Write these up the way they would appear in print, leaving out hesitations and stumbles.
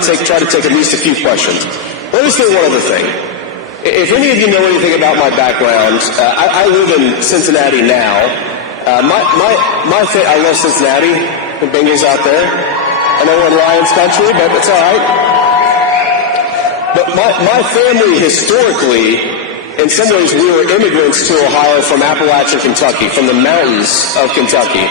try to take at least a few questions. Let me say one other thing. If any of you know anything about my background, I live in Cincinnati now. I love Cincinnati. The Bengals out there. I know we're in Lions country, but it's all right. But my family historically, in some ways, we were immigrants to Ohio from Appalachian, Kentucky, from the mountains of Kentucky.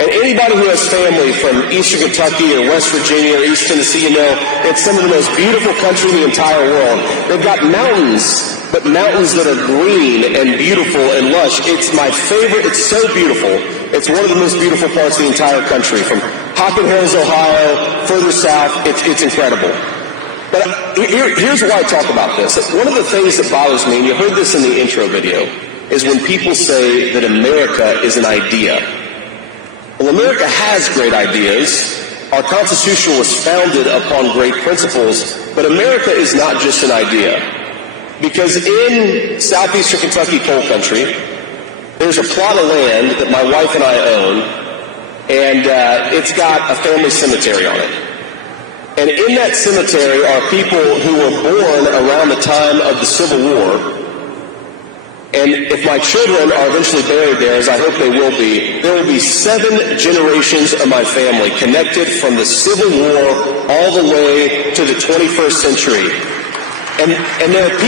And anybody who has family from eastern Kentucky or West Virginia or East Tennessee, you know, it's some of the most beautiful country in the entire world. They've got mountains, but mountains that are green and beautiful and lush. It's my favorite. It's so beautiful. It's one of the most beautiful parts of the entire country. From Hockin Hills, Ohio, further south, it's incredible. But here's why I talk about this. One of the things that bothers me, and you heard this in the intro video, is when people say that America is an idea. Well, America has great ideas. Our Constitution was founded upon great principles, but America is not just an idea. Because in southeastern Kentucky coal country, there's a plot of land that my wife and I own, and it's got a family cemetery on it. And in that cemetery are people who were born around the time of the Civil War. And if my children are eventually buried there, as I hope they will be, there will be 7 generations of my family connected from the Civil War all the way to the 21st century. And there are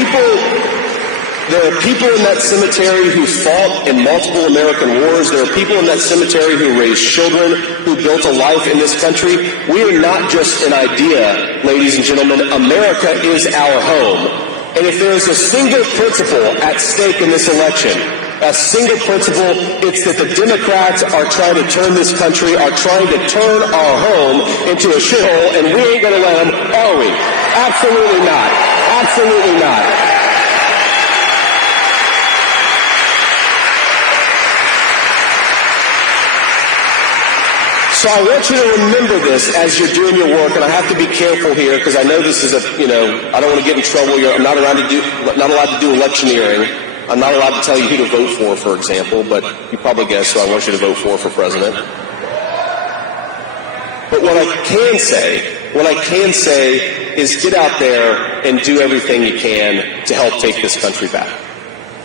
people in that cemetery who fought in multiple American wars. There are people in that cemetery who raised children, who built a life in this country. We are not just an idea, ladies and gentlemen. America is our home. And if there is a single principle at stake in this election, a single principle, it's that the Democrats are trying to turn this country, are trying to turn our home into a shithole, and we ain't going to let them, are we? Absolutely not. Absolutely not. So I want you to remember this as you're doing your work, and I have to be careful here because I know this is I don't want to get in trouble. I'm not allowed to do electioneering. I'm not allowed to tell you who to vote for example, but you probably guessed who I want you to vote for president. But what I can say is get out there and do everything you can to help take this country back.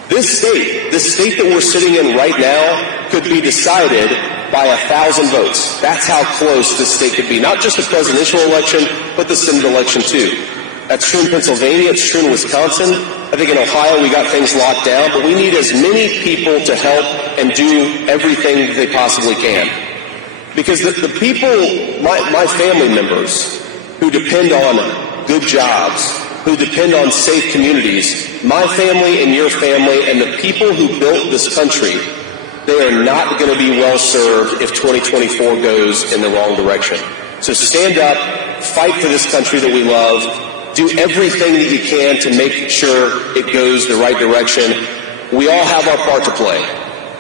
This state that we're sitting in right now could be decided by 1,000 votes. That's how close this state could be. Not just the presidential election, but the Senate election too. That's true in Pennsylvania. It's true in Wisconsin. I think in Ohio we got things locked down, but we need as many people to help and do everything that they possibly can. Because the people, my family members, who depend on good jobs, who depend on safe communities, my family and your family and the people who built this country, they are not going to be well served if 2024 goes in the wrong direction. So stand up, fight for this country that we love, do everything that you can to make sure it goes the right direction. We all have our part to play.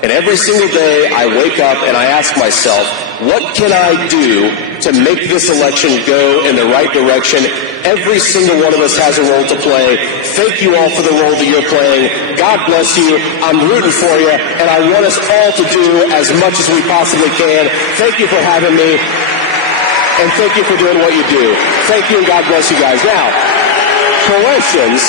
And every single day I wake up and I ask myself, what can I do to make this election go in the right direction? Every single one of us has a role to play. Thank you all for the role that you're playing. God bless you. I'm rooting for you, and I want us all to do as much as we possibly can. Thank you for having me, and thank you for doing what you do. Thank you, and God bless you guys. Now, coalitions